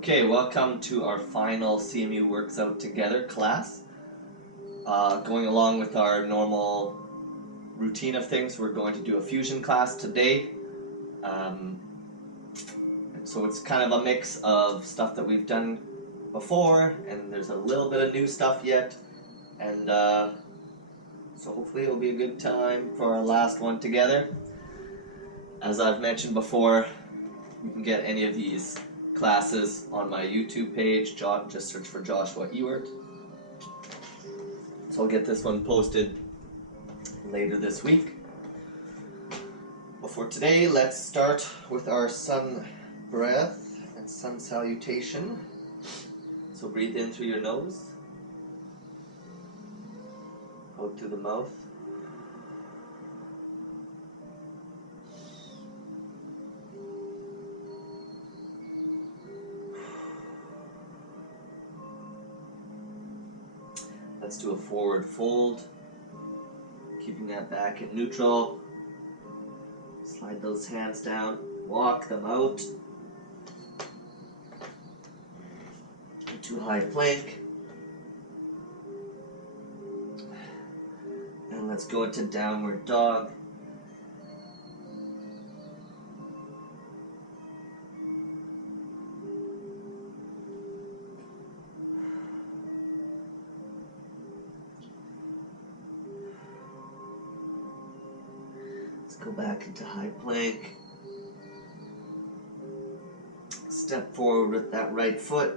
Okay, welcome to our final CMU Workout Together class. Going along with our normal routine of things, we're going to do a fusion class today. So it's kind of a mix of stuff that we've done before, and there's a little bit of new stuff yet. And so hopefully it'll be a good time for our last one together. As I've mentioned before, you can get any of these classes on my YouTube page. Just search for Joshua Ewert. So I'll get this one posted later this week. But for today, let's start with our sun breath and sun salutation. So breathe in through your nose, out through the mouth. Let's do a forward fold, keeping that back in neutral. Slide those hands down, walk them out into high plank. And let's go into downward dog. Go back into high plank. Step forward with that right foot.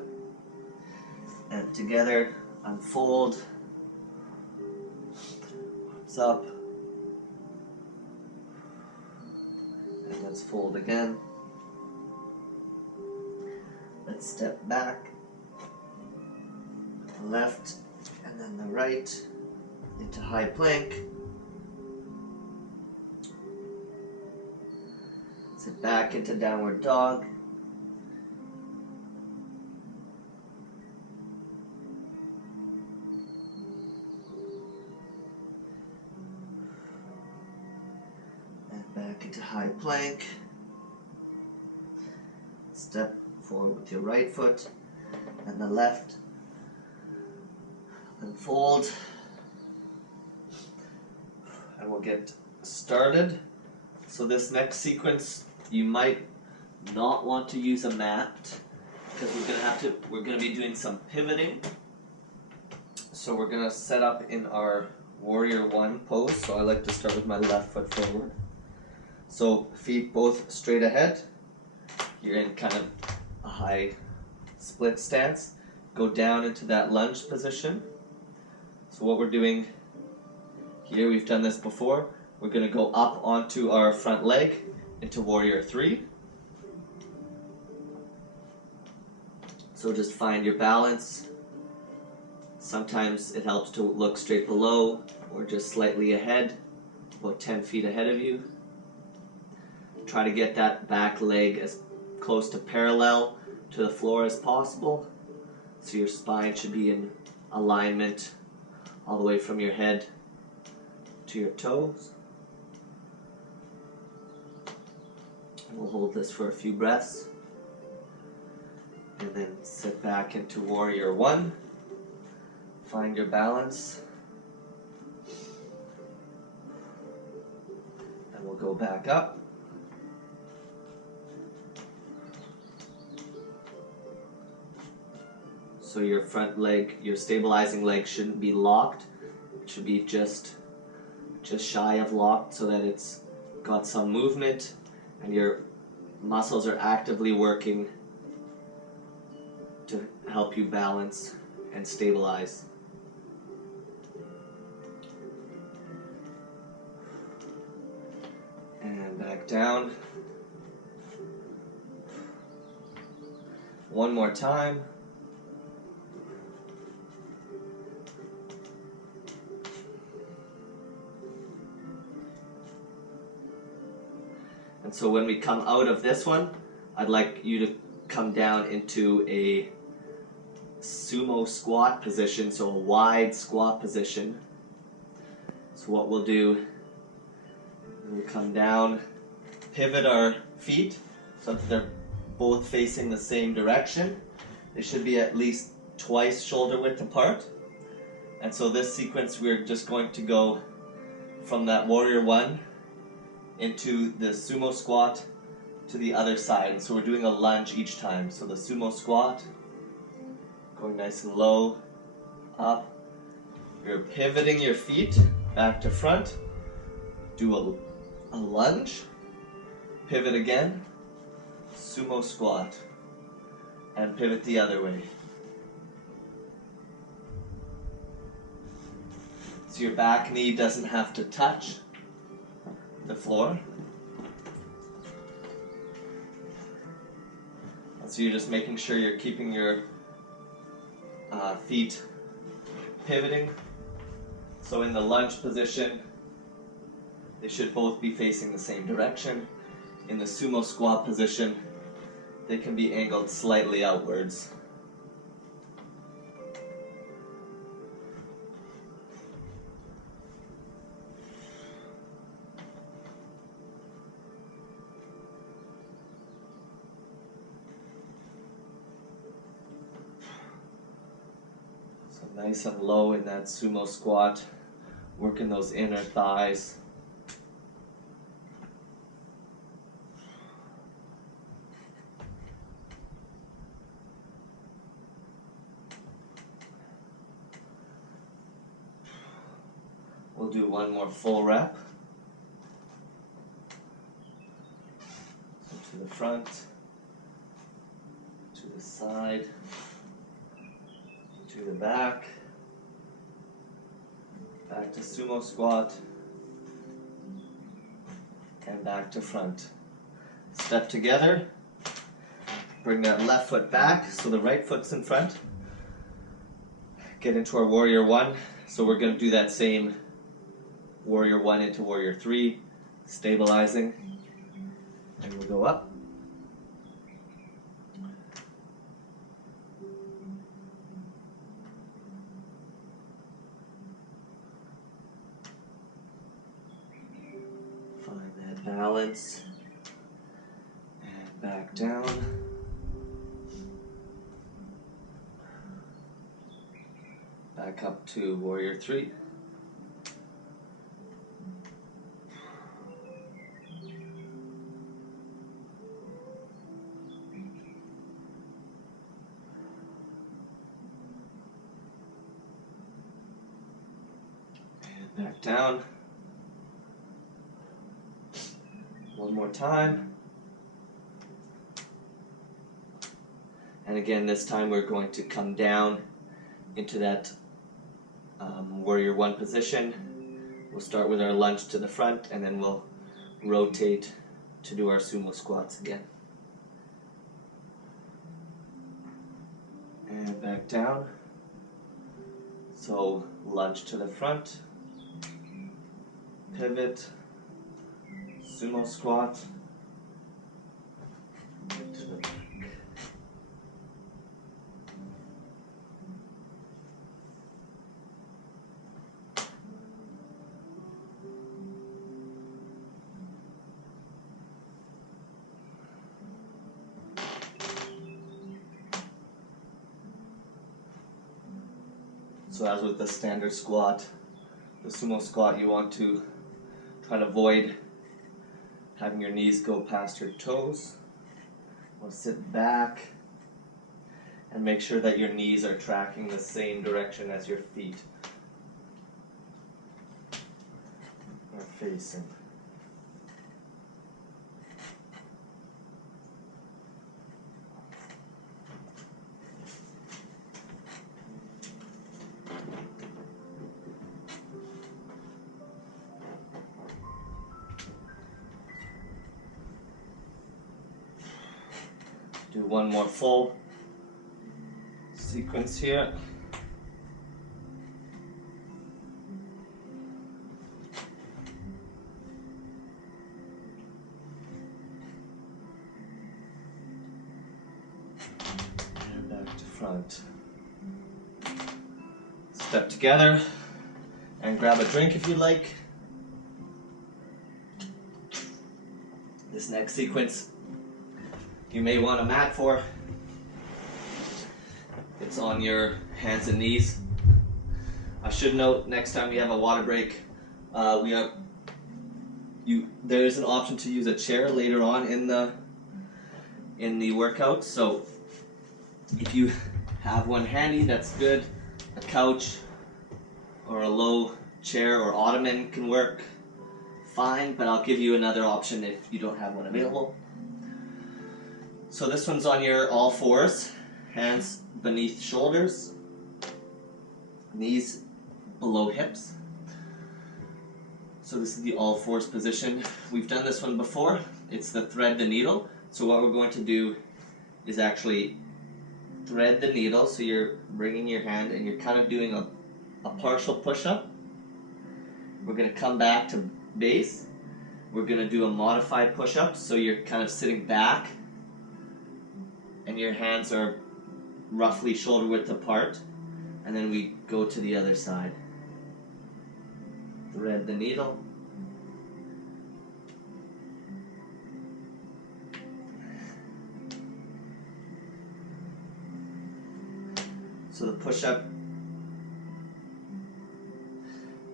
And together, unfold. Arms up. And let's fold again. Let's step back. The left and then the right into high plank. Sit back into downward dog. And back into high plank. Step forward with your right foot and the left. And fold. And we'll get started. So this next sequence, you might not want to use a mat because we're gonna be doing some pivoting. So we're gonna set up in our Warrior One pose. So I like to start with my left foot forward. So feet both straight ahead. You're in kind of a high split stance. Go down into that lunge position. So what we're doing here, we've done this before. We're gonna go up onto our front leg into Warrior 3. So just find your balance. Sometimes it helps to look straight below or just slightly ahead, about 10 feet ahead of you. Try to get that back leg as close to parallel to the floor as possible. So your spine should be in alignment all the way from your head to your toes. We'll hold this for a few breaths and then sit back into Warrior One. Find your balance. And we'll go back up. So your front leg, your stabilizing leg shouldn't be locked. It should be just shy of locked so that it's got some movement. And your muscles are actively working to help you balance and stabilize. And back down. One more time. And so when we come out of this one, I'd like you to come down into a sumo squat position, so a wide squat position. So what we'll do, we'll come down, pivot our feet so that they're both facing the same direction. They should be at least twice shoulder width apart. And so this sequence, we're just going to go from that warrior one into the sumo squat to the other side. So we're doing a lunge each time. So the sumo squat, going nice and low, up. You're pivoting your feet back to front. Do a lunge, pivot again, sumo squat, and pivot the other way. So your back knee doesn't have to touch the floor. And so you're just making sure you're keeping your feet pivoting. So in the lunge position, they should both be facing the same direction. In the sumo squat position, they can be angled slightly outwards. So nice and low in that sumo squat, working those inner thighs. We'll do one more full rep. So to the front, to the side, to the back, back to sumo squat, and back to front. Step together, bring that left foot back so the right foot's in front. Get into our warrior one. So we're going to do that same warrior one into warrior three, stabilizing, and we'll go up. Find that balance, and back down. Back up to warrior three. Back down. One more time. And again, this time we're going to come down into that warrior one position. We'll start with our lunge to the front, and then we'll rotate to do our sumo squats again. And back down. So lunge to the front. Pivot, sumo squat, to the back. So as with the standard squat, the sumo squat, you want to try to avoid having your knees go past your toes. We'll sit back and make sure that your knees are tracking the same direction as your feet are facing. Do one more full sequence here. And back to front. Step together and grab a drink if you like. This next sequence you may want a mat for. it's on your hands and knees. I should note, next time we have a water break, there is an option to use a chair later on in the workout. So if you have one handy, that's good. A couch or a low chair or ottoman can work fine, but I'll give you another option if you don't have one available. So this one's on your all fours, hands beneath shoulders, knees below hips. So this is the all fours position. We've done this one before. It's the thread the needle. So what we're going to do is actually thread the needle. So you're bringing your hand and you're kind of doing a partial push-up. We're going to come back to base. We're going to do a modified push-up. So you're kind of sitting back and your hands are roughly shoulder width apart. And then we go to the other side. Thread the needle. So the push-up,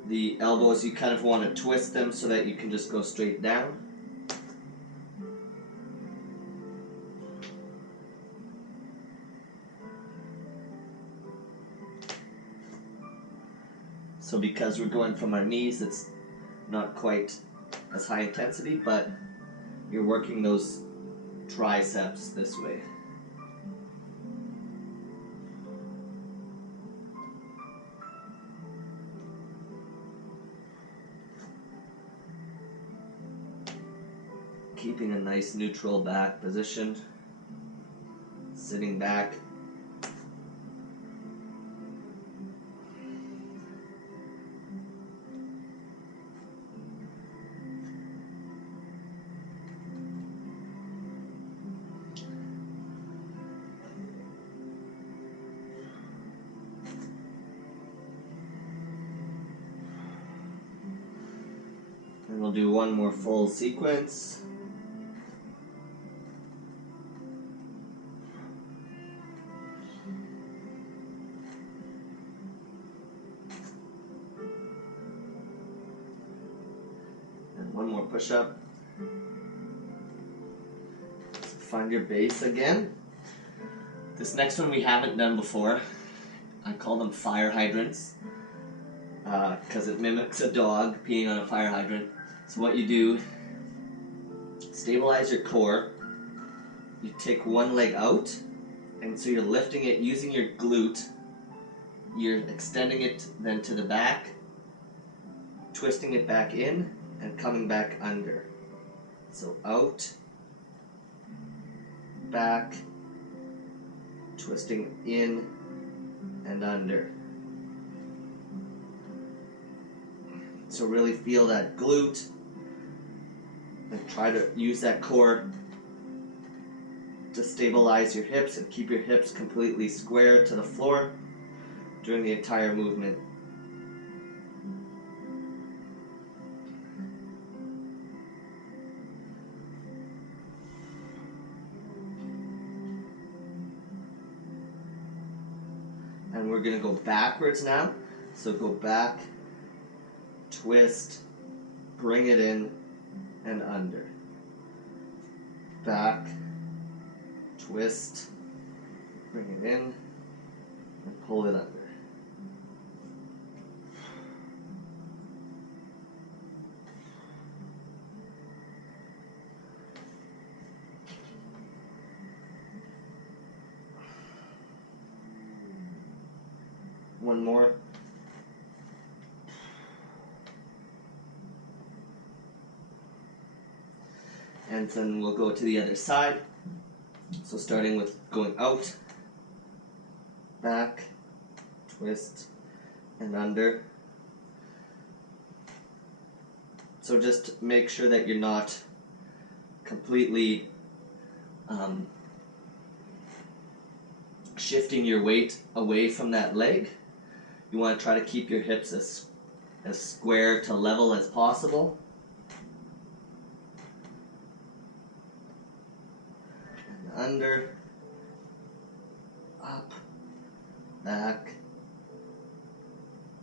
the elbows, you kind of want to twist them so that you can just go straight down. So because we're going from our knees, it's not quite as high intensity, but you're working those triceps this way. Keeping a nice neutral back position, sitting back. And we'll do one more full sequence. And one more push-up. Find your base again. This next one we haven't done before. I call them fire hydrants because it mimics a dog peeing on a fire hydrant. So what you do, stabilize your core. You take one leg out, and so you're lifting it using your glute. You're extending it then to the back, twisting it back in, and coming back under. So out, back, twisting in and under. So really feel that glute and try to use that core to stabilize your hips and keep your hips completely square to the floor during the entire movement. And we're going to go backwards now. So go back, twist, bring it in and under. Back, twist, bring it in and pull it under. One more. And then we'll go to the other side. So starting with going out, back, twist, and under. So just make sure that you're not completely shifting your weight away from that leg. You want to try to keep your hips as square to level as possible. And under, up, back,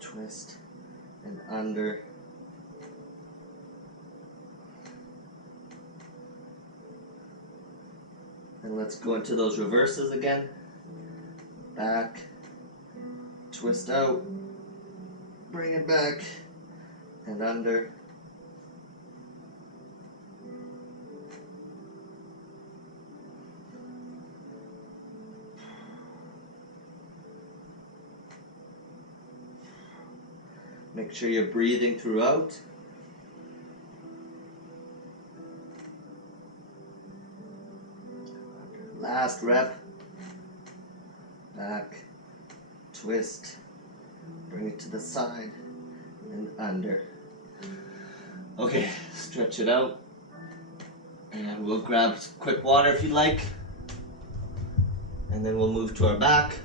twist, and under. And let's go into those reverses again. Back, twist out, bring it back, and under. Make sure you're breathing throughout. Last rep. Back, twist, bring it to the side, and under. Okay, stretch it out. And we'll grab some quick water if you'd like. And then we'll move to our back.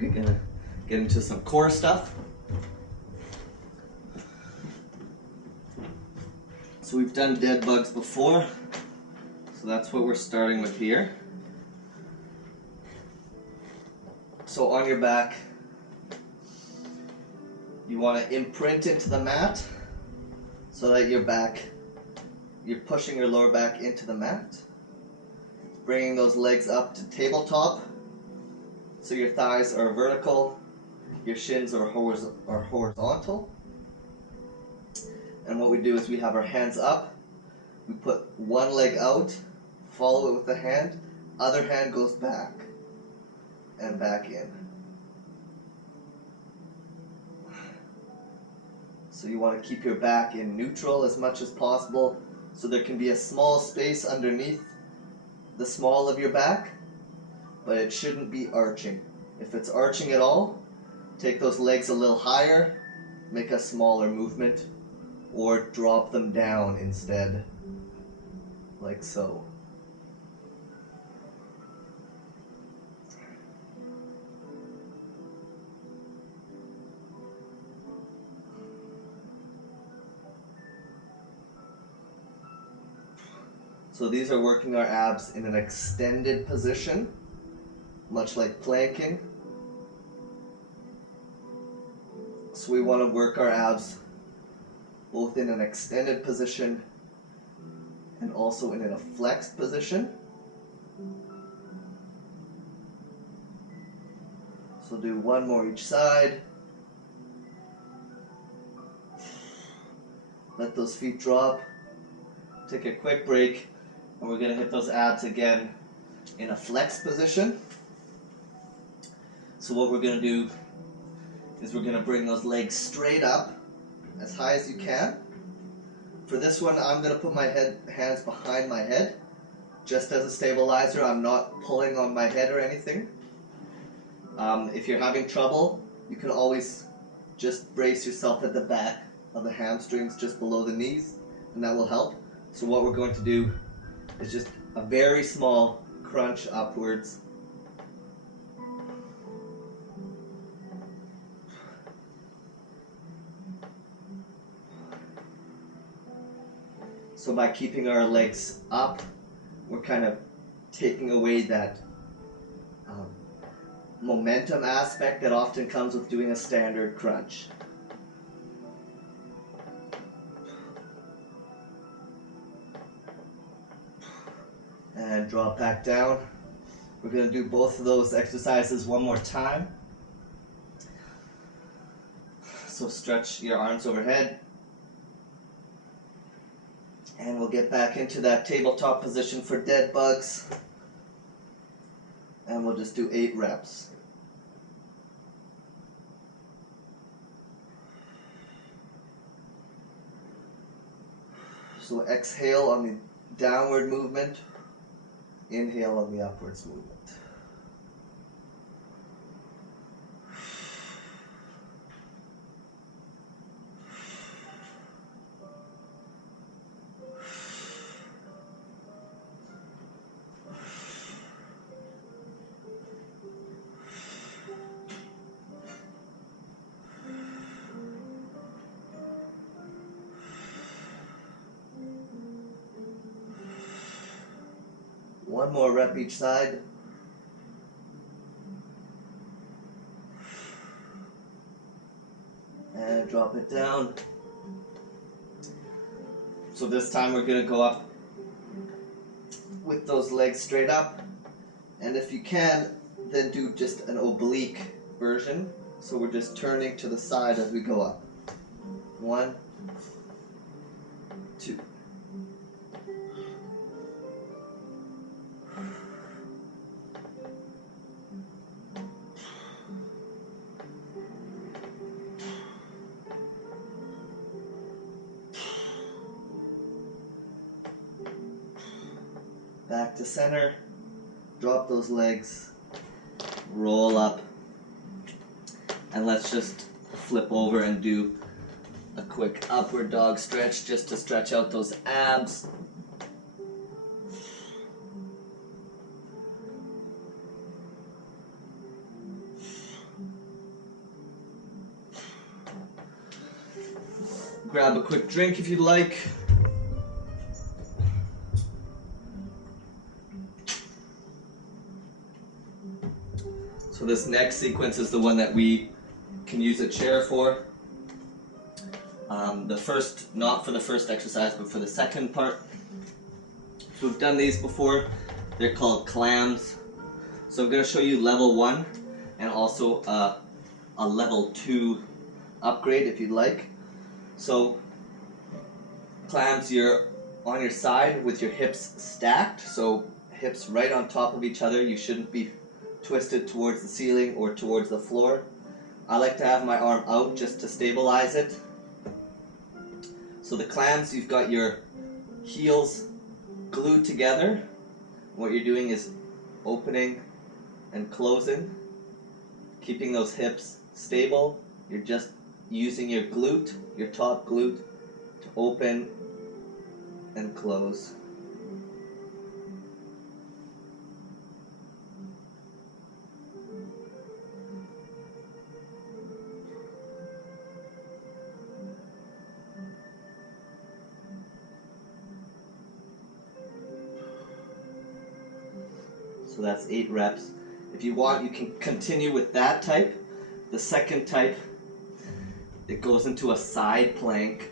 We're gonna get into some core stuff. So we've done dead bugs before. So that's what we're starting with here. So on your back, you want to imprint into the mat so that you're pushing your lower back into the mat. Bringing those legs up to tabletop so your thighs are vertical, your shins are horizontal. And what we do is we have our hands up, we put one leg out, follow it with the hand, other hand goes back and back in. So you want to keep your back in neutral as much as possible so there can be a small space underneath the small of your back, but it shouldn't be arching. If it's arching at all, take those legs a little higher, make a smaller movement, or drop them down instead, like so. So these are working our abs in an extended position, much like planking. So we want to work our abs both in an extended position and also in a flexed position. So do one more each side. Let those feet drop. Take a quick break, and we're going to hit those abs again in a flexed position. So what we're going to do is we're going to bring those legs straight up as high as you can. For this one, I'm going to put my hands behind my head just as a stabilizer. I'm not pulling on my head or anything. If you're having trouble, you can always just brace yourself at the back of the hamstrings just below the knees, and that will help. So what we're going to do is just a very small crunch upwards. So by keeping our legs up, we're kind of taking away that momentum aspect that often comes with doing a standard crunch. And drop back down. We're going to do both of those exercises one more time. So stretch your arms overhead. And we'll get back into that tabletop position for dead bugs. And we'll just do 8 reps. So exhale on the downward movement. Inhale on the upwards movement. One more rep each side. And drop it down. So this time we're going to go up with those legs straight up. And if you can, then do just an oblique version. So we're just turning to the side as we go up. 1, 2. Back to center, drop those legs, roll up, and let's just flip over and do a quick upward dog stretch just to stretch out those abs. Grab a quick drink if you'd like. So this next sequence is the one that we can use a chair for. Not for the first exercise, but for the second part. So we've done these before. They're called clams. So I'm going to show you level 1 and also a level 2 upgrade if you'd like. So clams, you're on your side with your hips stacked. So hips right on top of each other. You shouldn't be twisted towards the ceiling or towards the floor. I like to have my arm out just to stabilize it. So the clams, you've got your heels glued together. What you're doing is opening and closing, keeping those hips stable. You're just using your glute, your top glute, to open and close. So that's 8 reps. If you want, you can continue with that type. The second type, it goes into a side plank.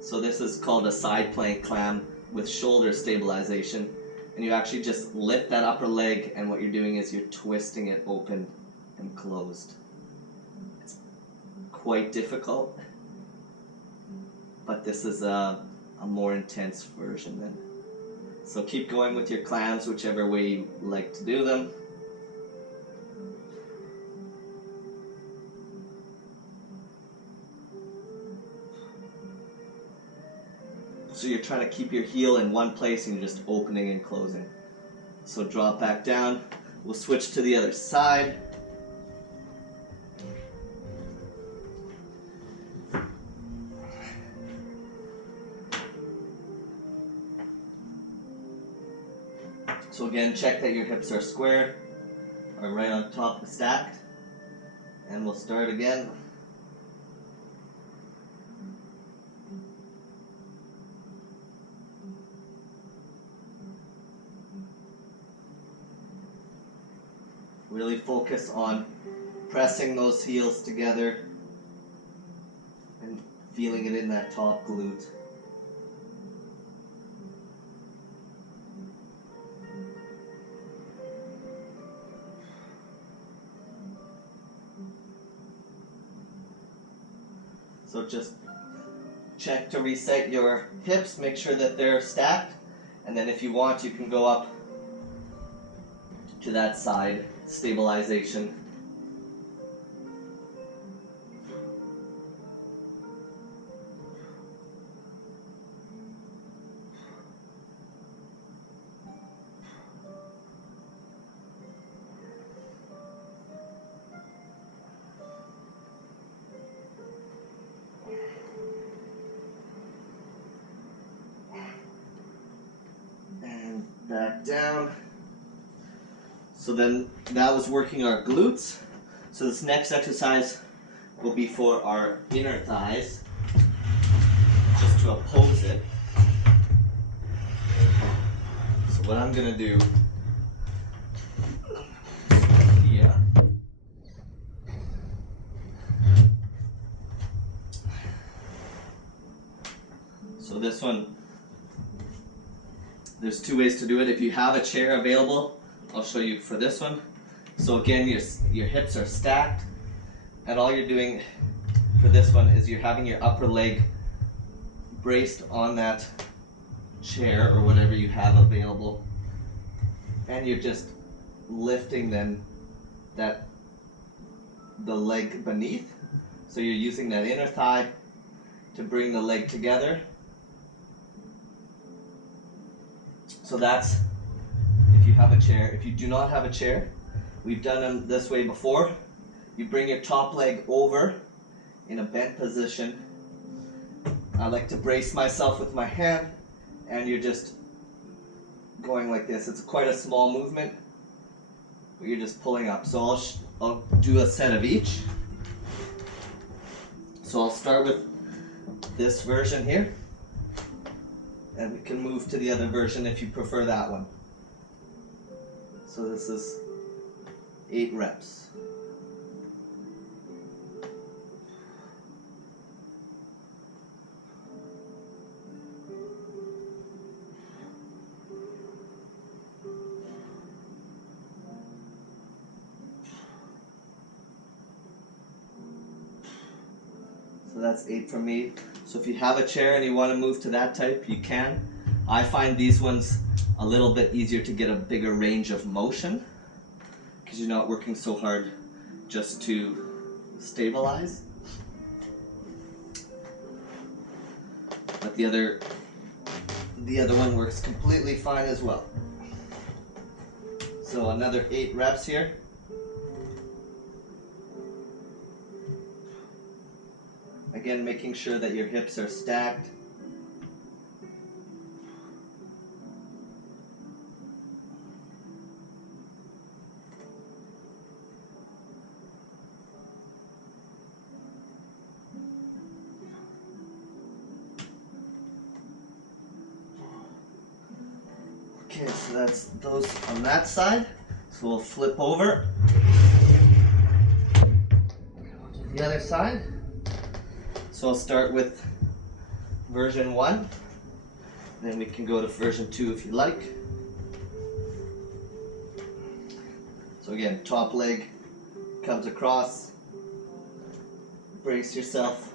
So this is called a side plank clam with shoulder stabilization. And you actually just lift that upper leg, and what you're doing is you're twisting it open and closed. It's quite difficult, but this is a more intense version then. So keep going with your clams, whichever way you like to do them. So you're trying to keep your heel in one place and you're just opening and closing. So drop back down. We'll switch to the other side. So again, check that your hips are square, or right on top stacked. And we'll start again. Really focus on pressing those heels together and feeling it in that top glute. So just check to reset your hips, make sure that they're stacked, and then if you want, you can go up to that side stabilization. And back down. So then that was working our glutes. So this next exercise will be for our inner thighs, just to oppose it. So what I'm gonna do here. So this one, there's two ways to do it. If you have a chair available, I'll show you for this one. So again, your hips are stacked, and all you're doing for this one is you're having your upper leg braced on that chair or whatever you have available, and you're just lifting then the leg beneath. So you're using that inner thigh to bring the leg together. So that's if you have a chair. If you do not have a chair, we've done them this way before. You bring your top leg over in a bent position. I like to brace myself with my hand, and you're just going like this. It's quite a small movement, but you're just pulling up. So I'll do a set of each. So I'll start with this version here, and we can move to the other version if you prefer that one. So this is 8 reps. So that's 8 from me. So if you have a chair and you want to move to that type, you can. I find these ones a little bit easier to get a bigger range of motion because you're not working so hard just to stabilize. But the other one works completely fine as well. So another 8 reps here. Again, making sure that your hips are stacked. Okay, so that's those on that side. So we'll flip over. The other side. So I'll start with version 1, then we can go to version 2 if you like. So again, top leg comes across, brace yourself,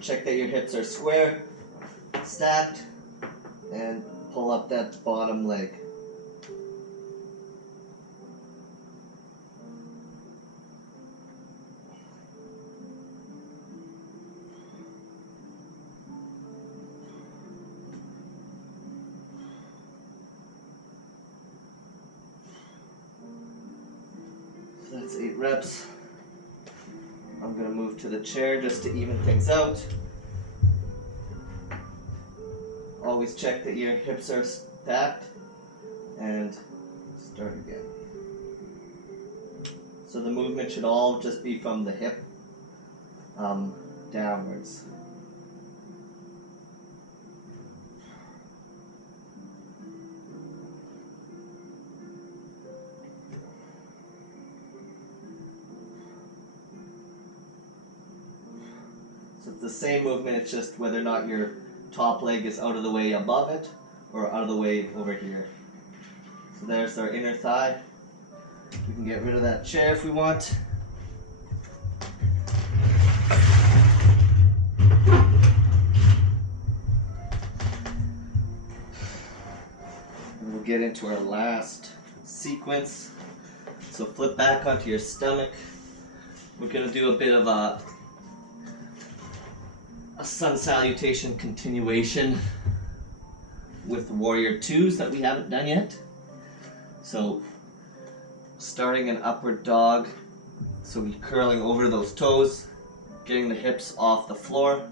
check that your hips are square, stacked, and pull up that bottom leg. That's 8 reps. I'm going to move to the chair just to even things out. Always check that your hips are stacked and start again. So the movement should all just be from the hip downwards. So it's the same movement, it's just whether or not your top leg is out of the way above it or out of the way over here. So there's our inner thigh. We can get rid of that chair if we want. And we'll get into our last sequence. So flip back onto your stomach. We're going to do a bit of a sun salutation continuation with warrior 2s that we haven't done yet. So starting an upward dog, so we're curling over those toes, getting the hips off the floor.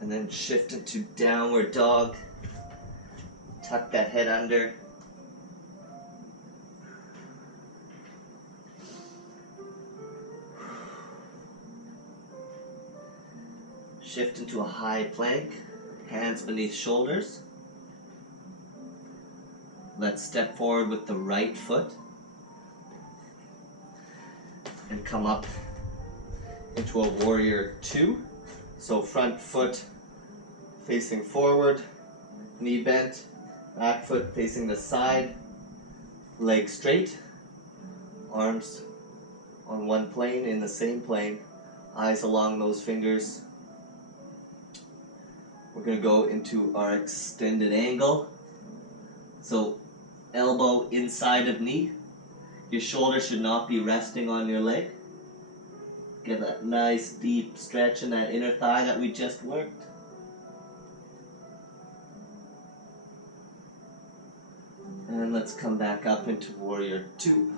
And then shift into downward dog, tuck that head under. Shift into a high plank. Hands beneath shoulders. Let's step forward with the right foot and come up into a warrior two. So front foot facing forward, knee bent, back foot facing the side, leg straight, arms on one plane in the same plane, eyes along those fingers. We're going to go into our extended angle. So elbow inside of knee. Your shoulder should not be resting on your leg. Get that nice deep stretch in that inner thigh that we just worked. And let's come back up into warrior two.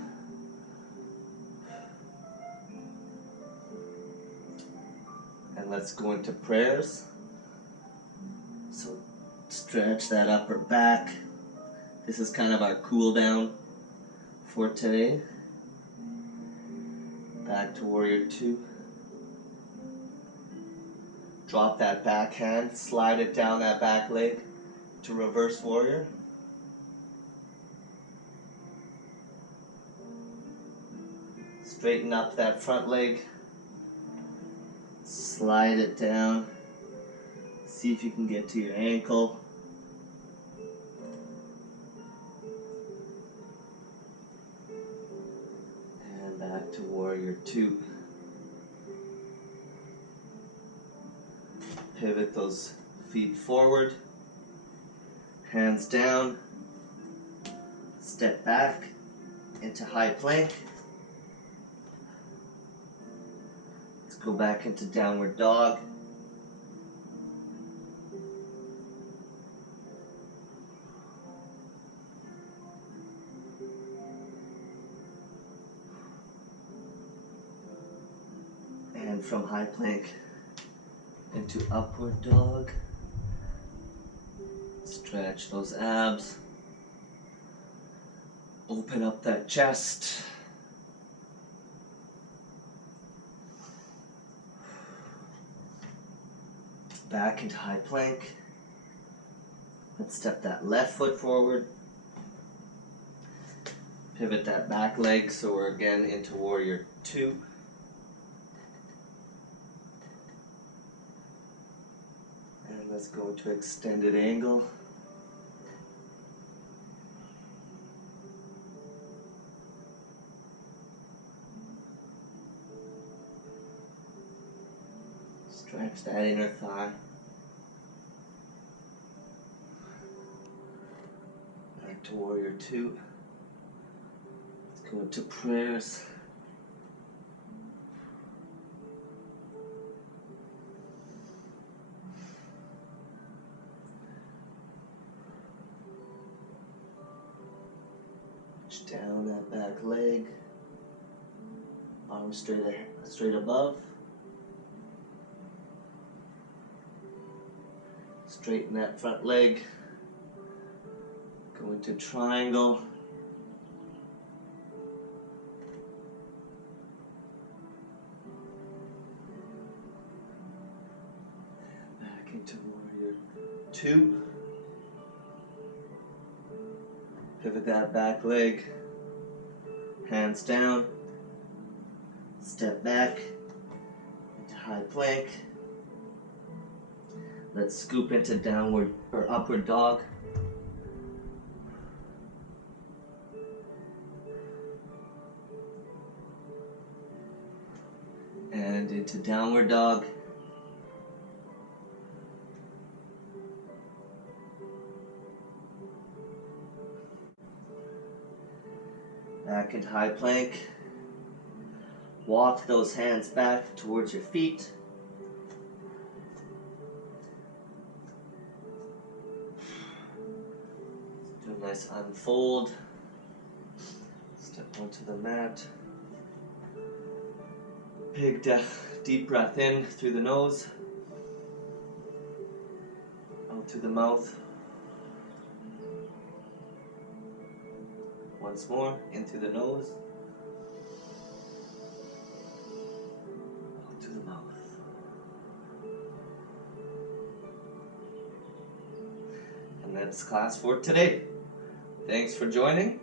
And let's go into prayers. So stretch that upper back. This is kind of our cool down for today. Back to warrior two. Drop that back hand, slide it down that back leg to reverse warrior. Straighten up that front leg. Slide it down. See if you can get to your ankle. And back to warrior two. Pivot those feet forward. Hands down. Step back into high plank. Let's go back into downward dog. And from high plank into upward dog. Stretch those abs. Open up that chest. Back into high plank. Let's step that left foot forward. Pivot that back leg so we're again into warrior two. And let's go to extended angle. Stretch that inner thigh. Back to warrior two. Let's go into prayers. Reach down that back leg. Arms straight above. Straighten that front leg. Go into triangle. Back into warrior two. Pivot that back leg. Hands down. Step back into high plank. Let's scoop into downward or upward dog. And into downward dog. Back into high plank. Walk those hands back towards your feet. Do a nice unfold. Step onto the mat. Big deep breath in through the nose. Out through the mouth. Once more, in through the nose. Out through the mouth. that's class for today. Thanks for joining.